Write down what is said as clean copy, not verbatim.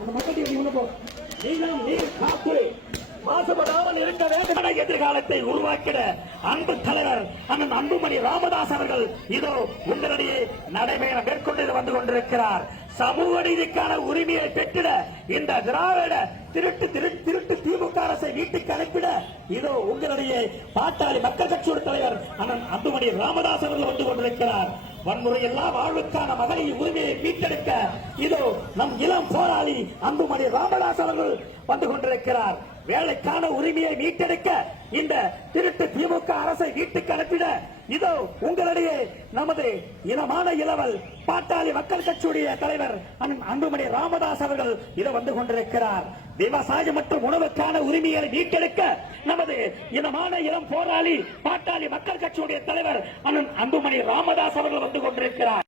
அந்த மக்கள் உள்ள போ. நீளம் நீர் காத்து மாசுபடாமல் இருக்க வேண்டும். எதிர்காலத்தை உருவாக்கிட அன்பு தலைவர் அண்ணன் அன்புமணி ராமதாஸ் அவர்கள் இதோ உங்களிடையே நடைபெற மேற்கொண்டு வந்து கொண்டிருக்கிறார். சமூக நீதிக்கான உரிமையை பெற்றிட இந்த திராவிட திருட்டு திமுக அரசை வீட்டுக்கு அனுப்பிட இதோ உங்களிடையே பாட்டாளி மக்கள் கட்சியோட தலைவர் அண்ணன் அன்புமணி ராமதாஸ் அவர்கள் வந்து கொண்டிருக்கிறார். வன்முறையில்லா வாழ்வுக்கான மகளிர் உரிமையை மீட்டெடுக்க இதோ நம் இளம் போராளி அன்புமணி ராமதாஸ் அவர்கள் வந்து கொண்டிருக்கிறார். வேலைக்கான உரிமையை மீட்டெடுக்க இந்த திருட்டு திமுக அரசை வீட்டுக்கு அனுப்பிட இதோ உங்களிடையே நமது இனமான இளவல் பாட்டாளி மக்கள் கட்சியுடைய தலைவர் அன்புமணி ராமதாஸ் அவர்கள் இதை வந்து கொண்டிருக்கிறார். விவசாயம் மற்றும் உணவுக்கான உரிமையை மீட்டெடுக்க நமது இனமான இளம் போராளி பாட்டாளி மக்கள் கட்சியுடைய தலைவர் அன்புமணி ராமதாஸ் அவர்கள் வந்து கொண்டிருக்கிறார்.